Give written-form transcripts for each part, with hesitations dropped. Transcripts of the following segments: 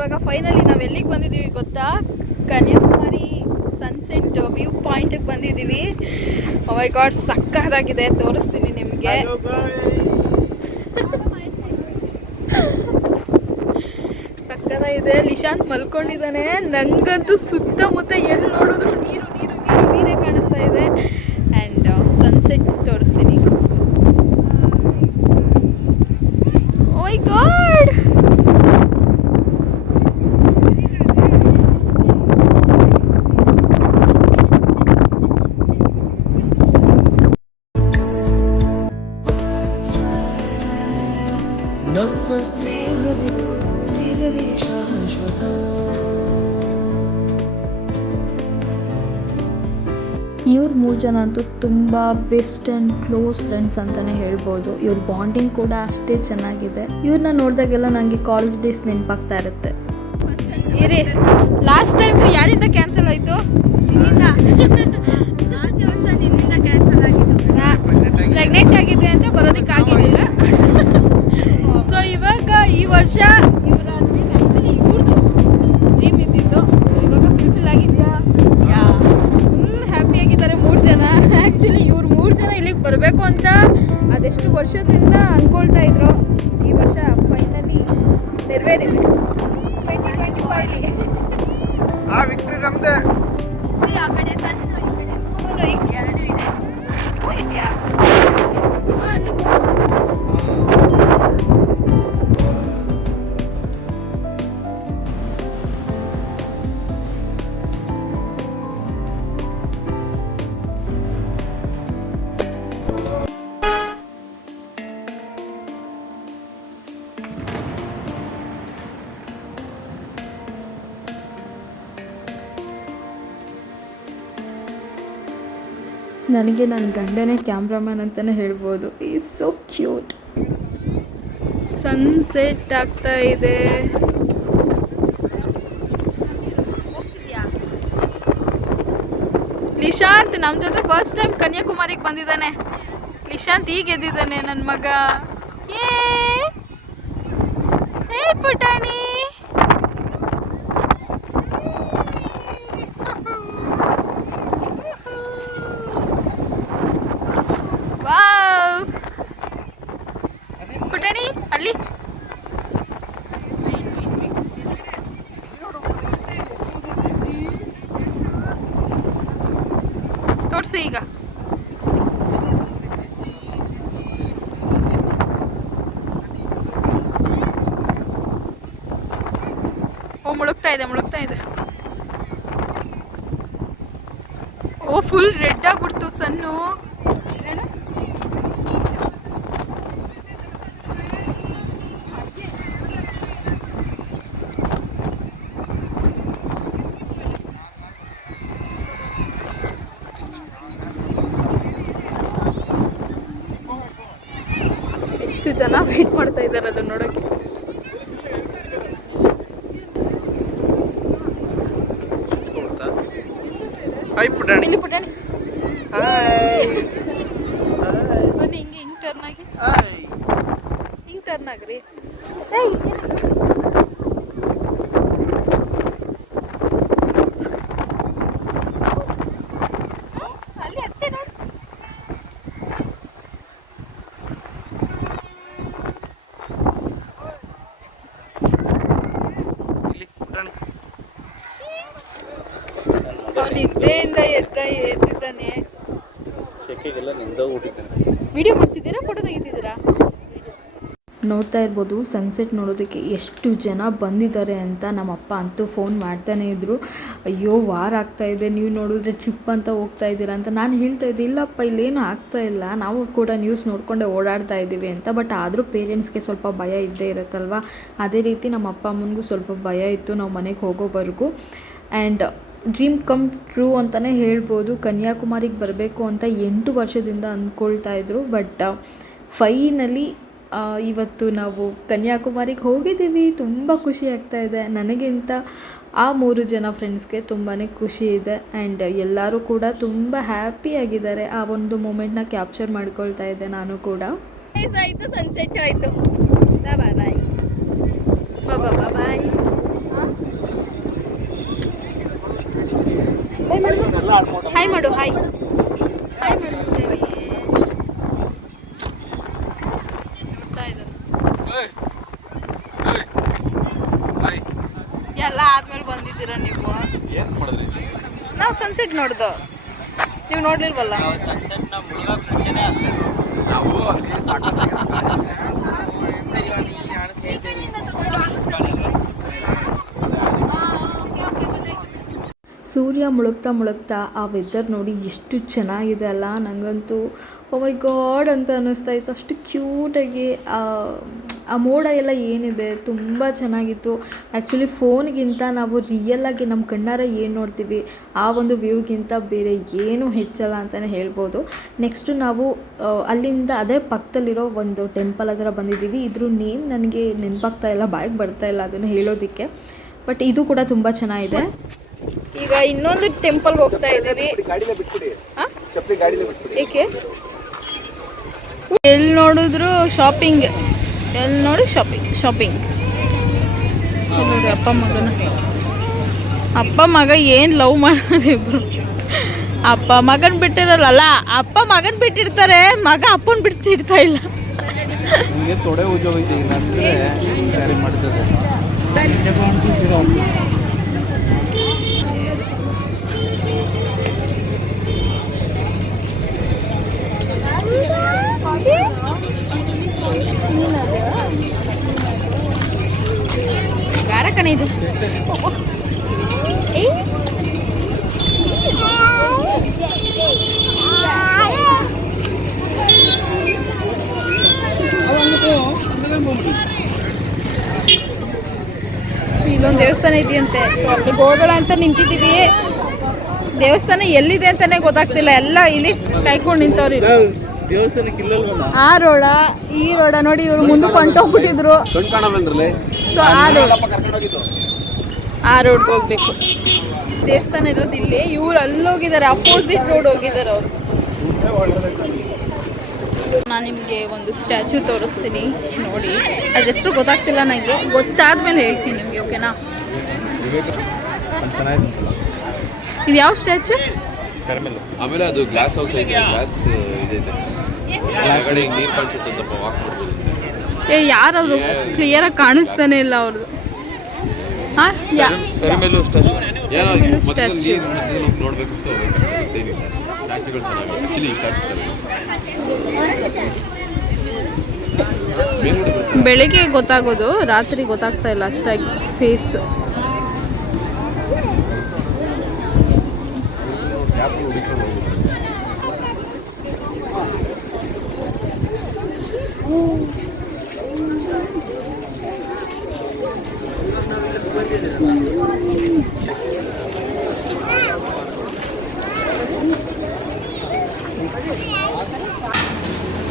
ಇವಾಗ ಫೈನಲಿ ನಾವು ಎಲ್ಲಿಗೆ ಬಂದಿದ್ದೀವಿ ಗೊತ್ತಾ? ಕನ್ಯಾಕುಮಾರಿ ಸನ್ಸೆಟ್ ವ್ಯೂ ಪಾಯಿಂಟಿಗೆ ಬಂದಿದ್ದೀವಿ. ಓ ಮೈ ಗಾಡ್, ಸಕ್ಕತ್ತಾಗಿದೆ, ತೋರಿಸ್ತೀನಿ ನಿಮಗೆ. ಸಕ್ಕತ್ತಾಗಿದೆ. ಲಿಶಾಂತ್ ಮಲ್ಕೊಂಡಿದ್ದಾನೆ. ನನಗಂತೂ ಸುತ್ತಮುತ್ತ ಎಲ್ಲಿ ನೋಡಿದ್ರು ನೀರು ನೀರು ನೀರು ನೀರೇ ಕಾಣಿಸ್ತಾ ಇದೆ. ಆ್ಯಂಡ್ ಸನ್ಸೆಟ್ ತೋರಿಸ್ತೀನಿ. ಓ ಮೈ ಗಾಡ್, ಇವ್ರು 3 ಜನ ಅಂತೂ ತುಂಬ ಬೆಸ್ಟ್ ಆ್ಯಂಡ್ ಕ್ಲೋಸ್ ಫ್ರೆಂಡ್ಸ್ ಅಂತಲೇ ಹೇಳ್ಬೋದು. ಇವ್ರ ಬಾಂಡಿಂಗ್ ಕೂಡ ಅಷ್ಟೇ ಚೆನ್ನಾಗಿದೆ. ಇವ್ರನ್ನ ನೋಡಿದಾಗೆಲ್ಲ ನನಗೆ ಕಾಲೇಜ್ ಡೇಸ್ ನೆನಪಾಗ್ತಾ ಇರುತ್ತೆ. ಲಾಸ್ಟ್ ಟೈಮ್ ಯಾರಿಂದ ಕ್ಯಾನ್ಸಲ್ ಆಯಿತು? ನಿನ್ನಿಂದ. ಆಚೆ ವರ್ಷ ನಿನ್ನಿಂದ ಕ್ಯಾನ್ಸಲ್ ಆಗಿತ್ತು. ಪ್ರೆಗ್ನೆಂಟ್ ಆಗಿದೆ ಅಂತ ಬರೋದಕ್ಕಾಗಿರಲಿಲ್ಲ. ಸೊ ಇವಾಗ ಈ ವರ್ಷ ಆ್ಯಕ್ಚುಲಿ ಇವ್ರದ್ದು ಡ್ರೀಮ್ ಇದ್ದಿದ್ದು. ಸೊ ಇವಾಗ ಫುಲ್ಫಿಲ್ ಆಗಿದೆಯಾ? ಹ್ಯಾಪಿಯಾಗಿದ್ದಾರೆ 3 ಜನ. ಆ್ಯಕ್ಚುಲಿ ಇವ್ರು 3 ಜನ ಇಲ್ಲಿಗೆ ಬರಬೇಕು ಅಂತ ಅದೆಷ್ಟು ವರ್ಷದಿಂದ ಅಂದ್ಕೊಳ್ತಾ ಇದ್ರು. ಈ ವರ್ಷ ಫೈನಲಿ ನೆರವೇರಿದೆ. 2025 ಆ ವಿಕ್ಟ್ರಿ ನಮ್ದೆ. ಆ ಕಡೆ ಸಣ್ಣ ಈ ಕಡೆ ಎರಡು ಇದೆ. ನನಗೆ ನನ್ನ ಗಂಡನೇ ಕ್ಯಾಮ್ರಾಮನ್ ಅಂತಲೇ ಹೇಳ್ಬೋದು. Is so cute. ಸನ್ಸೆಟ್ ಆಗ್ತಾ ಇದೆ. ಲಿಶಾಂತ್ ನಮ್ಮ ಜೊತೆ ಫಸ್ಟ್ ಟೈಮ್ ಕನ್ಯಾಕುಮಾರಿಗೆ ಬಂದಿದ್ದಾನೆ. ಲಿಶಾಂತ್ ಈಗ ಎದ್ದಿದ್ದಾನೆ ನನ್ನ ಮಗ. ಏ ಪುಟಾಣಿ, ಪುಟಾಣಿ ಅಲ್ಲಿ ತೋರಿಸಿ ಈಗ. ಓ ಮುಳುಗ್ತಾ ಇದೆ, ಮುಳುಗ್ತಾ ಇದೆ. ಓ ಫುಲ್ ರೆಡ್ ಆಗ್ಬಿಡ್ತು ಸನ್ನು. ಎಷ್ಟು ಜನ ವೇಟ್ ಮಾಡ್ತಾ ಇದ್ದಾರೆ ಅದನ್ನ ನೋಡೋಕ್ಕೆ. ಹಾಯ್ ಪುಟಾಣಿ. ಇಲ್ಲಿ ಪುಟಾಣಿ, ಹಾಯ್. ಬನ್ನಿ ಹಿಂಗೆ ಹಿಂಗೆ ಟರ್ನ್ ಆಗಿ, ಹಾಯ್. ಹಿಂಗೆ ಟರ್ನ್ ಆಗ್ರಿ. ಅಲ್ಲಿ ಹತ್ತೆ ನೋಡಿ. ನಿದ್ದೆಯಿಂದ ಎದ್ದಿದ್ದಾನೆ. ವಿಡಿಯೋ ಮಾಡ್ತಿದ್ದೀರಾ, ಫೋಟೋ ತೆಗಿತಿದ್ದೀರಾ? ನೋಡ್ತಾ ಇರ್ಬೋದು ಸನ್ಸೆಟ್ ನೋಡೋದಕ್ಕೆ ಎಷ್ಟು ಜನ ಬಂದಿದ್ದಾರೆ ಅಂತ. ನಮ್ಮಪ್ಪ ಅಂತೂ ಫೋನ್ ಮಾಡ್ತಾನೆ ಇದ್ದರು, ಅಯ್ಯೋ ವಾರ ಆಗ್ತಾಯಿದೆ, ನೀವು ನೋಡಿದ್ರೆ ಟ್ರಿಪ್ ಅಂತ ಹೋಗ್ತಾ ಇದ್ದೀರಾ ಅಂತ. ನಾನು ಹೇಳ್ತಾ ಇದ್ದೆ, ಇಲ್ಲಪ್ಪ ಇಲ್ಲೇನು ಆಗ್ತಾ ಇಲ್ಲ, ನಾವು ಕೂಡ ನ್ಯೂಸ್ ನೋಡಿಕೊಂಡೆ ಓಡಾಡ್ತಾ ಇದ್ದೀವಿ ಅಂತ. ಬಟ್ ಆದರೂ ಪೇರೆಂಟ್ಸ್ಗೆ ಸ್ವಲ್ಪ ಭಯ ಇದ್ದೇ ಇರುತ್ತಲ್ವ. ಅದೇ ರೀತಿ ನಮ್ಮ ಅಪ್ಪ ಅಮ್ಮನಿಗೂ ಸ್ವಲ್ಪ ಭಯ ಇತ್ತು ನಾವು ಮನೆಗೆ ಹೋಗೋವರೆಗೂ. ಆ್ಯಂಡ್ ಡ್ರೀಮ್ ಕಮ್ ಟ್ರೂ ಅಂತಲೇ ಹೇಳ್ಬೋದು. ಕನ್ಯಾಕುಮಾರಿಗೆ ಬರಬೇಕು ಅಂತ 8 ವರ್ಷದಿಂದ ಅಂದ್ಕೊಳ್ತಾ ಇದ್ರು. ಬಟ್ ಫೈನಲಿ ಇವತ್ತು ನಾವು ಕನ್ಯಾಕುಮಾರಿಗೆ ಹೋಗಿದ್ದೀವಿ. ತುಂಬ ಖುಷಿ ಆಗ್ತಾಯಿದೆ ನನಗಿಂತ. ಆ 3 ಜನ ಫ್ರೆಂಡ್ಸ್ಗೆ ತುಂಬಾ ಖುಷಿ ಇದೆ. ಆ್ಯಂಡ್ ಎಲ್ಲರೂ ಕೂಡ ತುಂಬ ಹ್ಯಾಪಿಯಾಗಿದ್ದಾರೆ. ಆ ಒಂದು ಮೂಮೆಂಟ್ನ ಕ್ಯಾಪ್ಚರ್ ಮಾಡ್ಕೊಳ್ತಾ ಇದ್ದೆ ನಾನು ಕೂಡ. ಆಯಿತು, ಸನ್ಸೆಟ್ ಆಯಿತು. ಬಾಯ್ ಬಾಯ್ ಬಾಯ್ ಬಾಯ್ ಬಾಯ್. ಹಾಯ್ ಮಾಡು, ಹಾಯ್ ಹಾಯ್ ಮಾಡು. ನೋಡ್ತಾ ಇದ್ದಾರೆ ಎಲ್ಲ ಆದ್ಮೇಲೆ ಬಂದಿದ್ದೀರಾ ನೀವು? ಏನು ಮಾಡಿದ್ರಿ? ನಾವು ಸನ್ಸೆಟ್ ನೋಡ್ದು, ನೀವು ನೋಡ್ಲಿಲ್ವಲ್ಲ? ನಾವು ಸೂರ್ಯ ಮುಳುಗ್ತಾ ಮುಳುಗ್ತಾ ಆ ವೆದರ್ ನೋಡಿ ಎಷ್ಟು ಚೆನ್ನಾಗಿದೆ ಅಲ್ಲ. ನನಗಂತೂ ಓ ಮೈ ಗಾಡ್ ಅಂತ ಅನ್ನಿಸ್ತಾ ಇತ್ತು. ಅಷ್ಟು ಕ್ಯೂಟಾಗಿ ಆ ಮೋಡ ಎಲ್ಲ ಏನಿದೆ ತುಂಬ ಚೆನ್ನಾಗಿತ್ತು. ಆ್ಯಕ್ಚುಲಿ ಫೋನ್ಗಿಂತ ನಾವು ರಿಯಲಾಗಿ ನಮ್ಮ ಕಣ್ಣಾರ ಏನು ನೋಡ್ತೀವಿ ಆ ಒಂದು ವ್ಯೂಗಿಂತ ಬೇರೆ ಏನೂ ಹೆಚ್ಚಲ್ಲ ಅಂತಲೇ ಹೇಳ್ಬೋದು. ನೆಕ್ಸ್ಟು ನಾವು ಅಲ್ಲಿಂದ ಅದೇ ಪಕ್ಕದಲ್ಲಿರೋ ಒಂದು ಟೆಂಪಲ್ ಹತ್ರ ಬಂದಿದ್ದೀವಿ. ಇದ್ರ ನೇಮ್ ನನಗೆ ನೆನಪಾಗ್ತಾ ಇಲ್ಲ, ಬಾಯಿಗೆ ಬರ್ತಾ ಇಲ್ಲ ಅದನ್ನು ಹೇಳೋದಕ್ಕೆ. ಬಟ್ ಇದು ಕೂಡ ತುಂಬ ಚೆನ್ನಾಗಿದೆ. ಈಗ ಇನ್ನೊಂದು ಟೆಂಪಲ್ಗೆ ಹೋಗ್ತಾ ಇದ್ದೀವಿ. ಏಕೆ ಎಲ್ಲಿ ನೋಡಿದ್ರು ಶಾಪಿಂಗ್, ಎಲ್ಲಿ ನೋಡಿ ಶಾಪಿಂಗ್ ನೋಡಿ. ಅಪ್ಪ ಮಗ ಏನು ಲವ್ ಮಾಡೋದು ಇಬ್ರು. ಅಪ್ಪ ಮಗನ್ ಬಿಟ್ಟಿರಲ್ಲ, ಅಪ್ಪ ಮಗನ್ ಬಿಟ್ಟಿರ್ತಾರೆ, ಮಗ ಅಪ್ಪನ ಬಿಟ್ಟಿರ್ತಾ ಇಲ್ಲ. ಗಾರ ಕಣ ಇದು. ಇಲ್ಲೊಂದು ದೇವಸ್ಥಾನ ಇದೆಯಂತೆ, ಸೊ ಅಲ್ಲಿಗೆ ಹೋಗೋಣ ಅಂತ ನಿಂತಿದ್ದೀವಿ. ದೇವಸ್ಥಾನ ಎಲ್ಲಿದೆ ಅಂತಾನೆ ಗೊತ್ತಾಗ್ತಿಲ್ಲ, ಎಲ್ಲ ಇಲ್ಲಿ ಕಾಯ್ಕೊಂಡು ನಿಂತವ್ರಿ. ಆ ರೋಡ ಈ ರೋಡ ನೋಡಿ, ಇವ್ರು ಮುಂದಕ್ಕೆ ಹೊಂಟೋಗ್ಬಿಟ್ಟಿದ್ರು. ಸೊ ಆ ರೋಡ್ಗೆ ಹೋಗ್ಬೇಕು. ದೇವಸ್ಥಾನ ಇರೋದು ಇಲ್ಲಿ, ಇವ್ರು ಅಲ್ಲೋಗಿದ್ದಾರೆ, ಅಪೋಸಿಟ್ ರೋಡ್ ಹೋಗಿದ್ದಾರೆ ಅವರು. ನಾನು ನಿಮಗೆ ಒಂದು ಸ್ಟ್ಯಾಚು ತೋರಿಸ್ತೀನಿ ನೋಡಿ. ಅದ್ರ ಹೆಸರು ಗೊತ್ತಾಗ್ತಿಲ್ಲ ನನಗೆ, ಗೊತ್ತಾದ್ಮೇಲೆ ಹೇಳ್ತೀನಿ ನಿಮಗೆ, ಓಕೆನಾ? ಇದು ಯಾವ ಸ್ಟ್ಯಾಚು? ಆಮೇಲೆ ಅದು ಗ್ಲಾಸ್ ಹೌಸ್ ಐತೆ, ಗ್ಲಾಸ್ ಇದೈತೆ, ಒಳಗಡೆ ನೀರು ಕಾಣಿಸುತ್ತಂತಪ್ಪ, ವಾಕ್ ಮಾಡ್ಬೋದು. ಯಾರವರು? ಕ್ಲಿಯರಾಗಿ ಕಾಣಿಸ್ತಾನೆ ಇಲ್ಲ ಅವ್ರದ್ದು. ಹಾಂ, ನೋಡ್ಬೇಕು ಸ್ಟ್ಯಾಚುಗಳು ಚೆನ್ನಾಗಿ ಆಕ್ಚುಲಿ ಸ್ಟ್ಯಾಚು ಬೆಳಿಗ್ಗೆ ಗೊತ್ತಾಗೋದು, ರಾತ್ರಿ ಗೊತ್ತಾಗ್ತಾ ಇಲ್ಲ ಅಷ್ಟಾಗಿ ಫೇಸ್.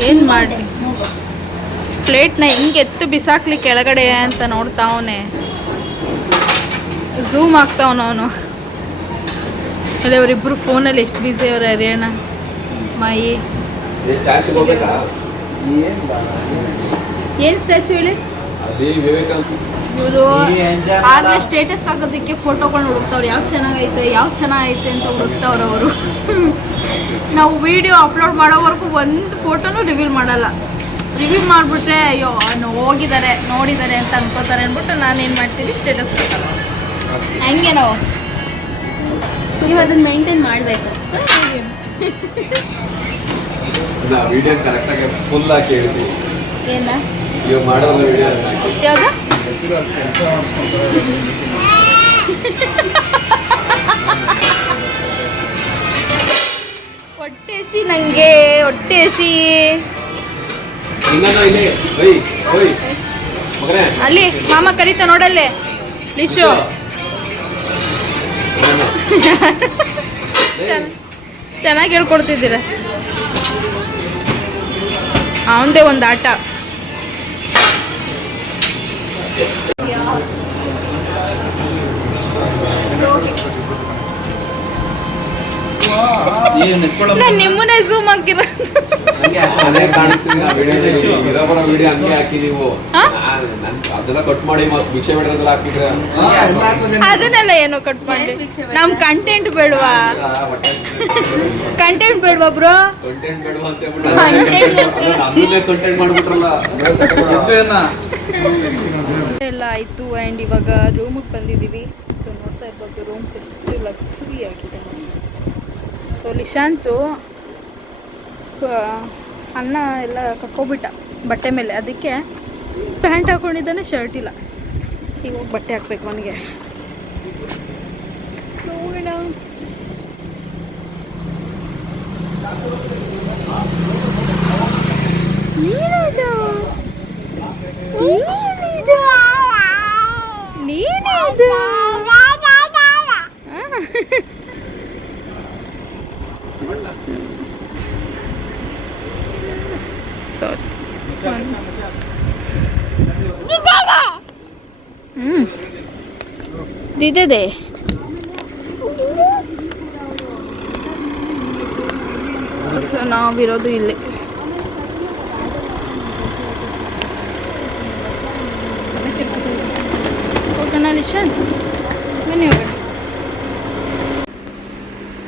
ಏನು ಮಾಡಿ ಪ್ಲೇಟ್ನ ಹೆಂಗೆ ಎತ್ತು ಬಿಸಾಕ್ಲಿ ಕೆಳಗಡೆ ಅಂತ ನೋಡ್ತಾವನೆ, ಝೂಮ್ ಆಗ್ತಾವನ ಅವನು. ಅದೇ ಅವರಿಬ್ಬರು ಫೋನಲ್ಲಿ ಎಷ್ಟು ಬ್ಯುಸಿ ಅವ್ರ ಹರಿಯಾಣ ಮಾಯಿ. ಏನು ಸ್ಟ್ಯಾಚು ಹೇಳಿ? ಇವರು ಆಗಲೇ ಸ್ಟೇಟಸ್ ಹಾಕೋದಕ್ಕೆ ಫೋಟೋಗಳನ್ನ ಹುಡುಕ್ತಾವ್ರು, ಯಾವ್ದು ಚೆನ್ನಾಗೈತೆ ಅಂತ ಹುಡುಕ್ತಾವ್ರು ಅವರು. ನಾವು ವಿಡಿಯೋ ಅಪ್ಲೋಡ್ ಮಾಡೋವರೆಗೂ ಒಂದು ಫೋಟೋನು ರಿವೀಲ್ ಮಾಡಲ್ಲ. ರಿವ್ಯೂ ಮಾಡಿಬಿಟ್ರೆ ಅಯ್ಯೋ ಹೋಗಿದ್ದಾರೆ ನೋಡಿದ್ದಾರೆ ಅಂತ ಅನ್ಕೋತಾರೆ ಅಂದ್ಬಿಟ್ಟು ನಾನೇನು ಮಾಡ್ತೀನಿ, ಸ್ಟೇಟಸ್ ಹಾಕಲ್ಲ. ಹಂಗೆ ನಾವು ನೀವು ಅದನ್ನು ಮೇಂಟೈನ್ ಮಾಡಬೇಕು. ವಿಡಿಯೋ ಕರೆಕ್ಟಾಗಿ ಫುಲ್ ಹಾಕಿ ಹೇಳ್ತೀವಿ. ಏನ ಇವಾಗ ಮಾಡೋಲ್ಲ ವಿಡಿಯೋ ಯಾವ್ದು? ಹೊಟ್ಟೆ ಹಸಿ ನಂಗೆ, ಹೊಟ್ಟೆ ಹಸಿ. ಅಲ್ಲಿ ಮಾಮ ಕರೀತಾ ನೋಡಲ್ಲೇ ಲಿಶು. ಚೆನ್ನಾಗಿ ಹೇಳ್ಕೊಡ್ತಿದ್ದೀರ. ಅವಂದೇ ಒಂದು ಆಟ. ನಾನು ನಿಮ್ಮನ್ನೇ ಝೂಮ್ ಹಾಕಿರೋ. ಅದೇ ಕಾಣಿಸ್ತೀನಿ ನಾ ವಿಡಿಯೋ ಹಂಗೆ ಹಾಕಿ ನೀವು ಅದೆಲ್ಲ ಕಟ್ ಮಾಡಿ ಮತ್ತೆ ಭಿಕ್ಷೆ ಬಿಡೋದೆಲ್ಲ ಹಾಕಿದ್ರೆ ಅದನ್ನೆಲ್ಲ ಏನೋ ಕಟ್ ಮಾಡಿ ನಮ್ ಕಂಟೆಂಟ್ ಬೇಡವಾ ಕಂಟೆಂಟ್ ಬೇಡವಾ ಬ್ರೋ ಕಂಟೆಂಟ್ ಬೇಡ ಅಂತ ಹೇಳ್ಬಿಟ್ಟು ಕಂಟೆಂಟ್ ಮಾಡ್ಬಿಟ್ರಲ್ಲ ಎಲ್ಲ ಆಯಿತು ಆ್ಯಂಡ್ ಇವಾಗ ರೂಮಿಗೆ ಬಂದಿದ್ದೀವಿ ಸೊ ನೋಡ್ತಾ ಇರ್ಬೋದು ರೂಮ್ಸ್ ಎಷ್ಟು ಲಕ್ಸುರಿ ಆಗಿದೆ ಸೊ ಲಿಶಾಂತು ಅನ್ನ ಎಲ್ಲ ಕಕ್ಕೋಬಿಟ್ಟ ಬಟ್ಟೆ ಮೇಲೆ ಅದಕ್ಕೆ ಪ್ಯಾಂಟ್ ಹಾಕ್ಕೊಂಡಿದ್ದಾನೆ ಶರ್ಟ್ ಇಲ್ಲ ಈಗ ಹೋಗಿ ಬಟ್ಟೆ ಹಾಕ್ಬೇಕು ಅವನಿಗೆ ಸೊ ಹೋಗೋಣ ಸಾರಿ ದಿದೆ ಸೊ ನಾವಿರೋದು ಇಲ್ಲಿ ಹೋಗೋಣ ಲಿಶಾನ್ ಬನ್ನಿ ಹೋಗೋಣ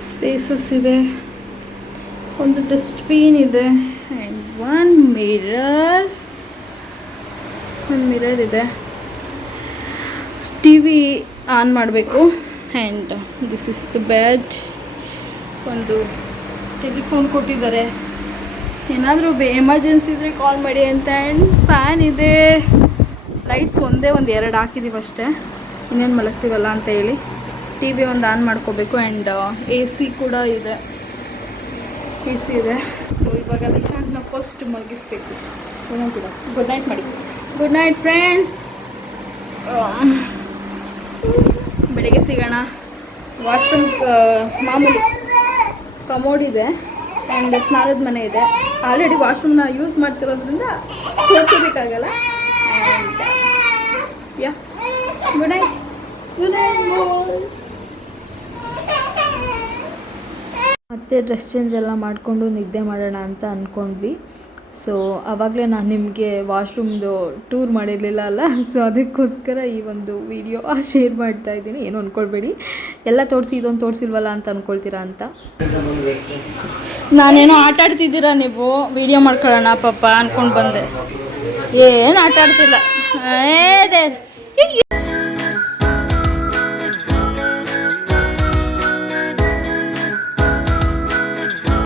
ಸ್ಪೇಸಸ್ ಇದೆ ಒಂದು ಡಸ್ಟ್ಬಿನ್ ಇದೆ ಆ್ಯಂಡ್ ಒಂದು ಮಿರರ್ ಇದೆ ಟಿ ವಿ ಆನ್ ಮಾಡಬೇಕು and this is the bed ಒಂದು ಟೆಲಿಫೋನ್ ಕೊಟ್ಟಿದ್ದಾರೆ ಏನಾದರೂ ಎಮರ್ಜೆನ್ಸಿ ಇದ್ದರೆ ಕಾಲ್ ಮಾಡಿ ಅಂತ ಆ್ಯಂಡ್ ಫ್ಯಾನ್ ಇದೆ ಲೈಟ್ಸ್ ಒಂದೇ ಒಂದು 2 ಹಾಕಿದ್ದೀವಿ ಅಷ್ಟೇ ಇನ್ನೇನು ಮಲಗ್ತೀವಲ್ಲ ಅಂತ ಹೇಳಿ ಟಿ ವಿ ಒಂದು ಆನ್ ಮಾಡ್ಕೋಬೇಕು ಆ್ಯಂಡ್ ಎ ಸಿ ಕೂಡ ಇದೆ ಎ ಸಿ ಇದೆ ಸೊ ಇವಾಗ ಲಿಶಾಂತ್ನ ಫಸ್ಟ್ ಮಲಗಿಸ್ಬೇಕು ಏನಂತೀರ ಗುಡ್ ನೈಟ್ ಮಾಡಿ ಗುಡ್ ನೈಟ್ ಫ್ರೆಂಡ್ಸ್ ಬೆಳಿಗ್ಗೆ ಸಿಗೋಣ ವಾಶ್ರೂಮ್ ಮಾಮೂಲಿ ಕಮೋಡ್ ಇದೆ ಆ್ಯಂಡ್ ಸ್ನಾನದ ಮನೆ ಇದೆ ಆಲ್ರೆಡಿ ವಾಶ್ರೂಮ್ನ ಯೂಸ್ ಮಾಡ್ತಿರೋದ್ರಿಂದ ತೋರಿಸೋದಕ್ಕಾಗಲ್ಲ ಆ್ಯಂಡ್ ಯಾ ಗುಡ್ ನೈಟ್ ಗುಡ್ ನೈಟ್ ಮತ್ತೆ ಡ್ರೆಸ್ ಚೇಂಜ್ ಎಲ್ಲ ಮಾಡಿಕೊಂಡು ನಿದ್ದೆ ಮಾಡೋಣ ಅಂತ ಅಂದ್ಕೊಂಡ್ವಿ ಸೊ ಆವಾಗಲೇ ನಾನು ನಿಮಗೆ ವಾಶ್ರೂಮ್ದು ಟೂರ್ ಮಾಡಿರಲಿಲ್ಲ ಅಲ್ಲ ಸೊ ಅದಕ್ಕೋಸ್ಕರ ಈ ಒಂದು ವಿಡಿಯೋ ಶೇರ್ ಮಾಡ್ತಾ ಇದ್ದೀನಿ ಏನು ಅಂದ್ಕೊಳ್ಬೇಡಿ ಎಲ್ಲ ತೋರಿಸಿ ಇದೊಂದು ತೋರಿಸಿಲ್ವಲ್ಲ ಅಂತ ಅಂದ್ಕೊಳ್ತೀರಾ ಅಂತ ನಾನೇನೋ ಆಟ ಆಡ್ತಿದ್ದೀರಾ ನೀವು ವಿಡಿಯೋ ಮಾಡ್ಕೊಳ್ಳೋಣ ಪಾಪ ಅಂದ್ಕೊಂಡು ಬಂದೆ ಏನು ಆಟ ಆಡ್ತಿಲ್ಲ